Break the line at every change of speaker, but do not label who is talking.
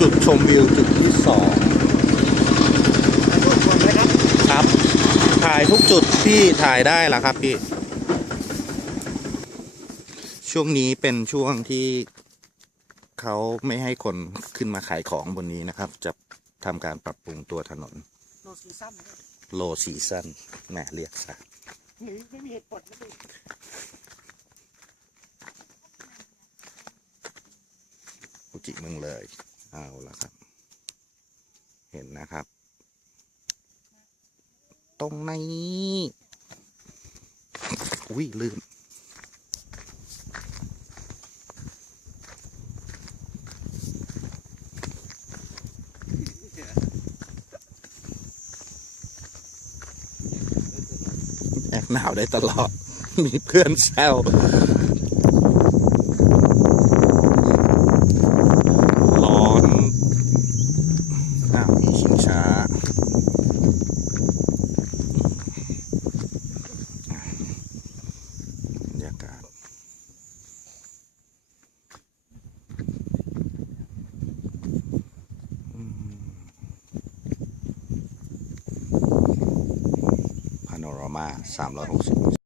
จุดชมวิวจุดที่สอง
ครับ
ครับ ถ่ายทุกจุดที่ถ่ายได้ละครับพี่ ช่วงนี้เป็นช่วงที่เขาไม่ให้คนขึ้นมาขายของบนนี้นะครับ จะทำการปรับปรุงตัวถนน
โลซีซั่น
โลซีซันแหมเรียกซะ
ไม่มีเหตุผลนะพี่
จิเมึงเลย เอาละครับ เห็นนะครับ ตรงในอุ้ยลืมแอบหนาวได้ตลอด มีเพื่อนแซวร้อน อ้าวมี ชิงช้าบรรยากาศอืมพาโนรามา360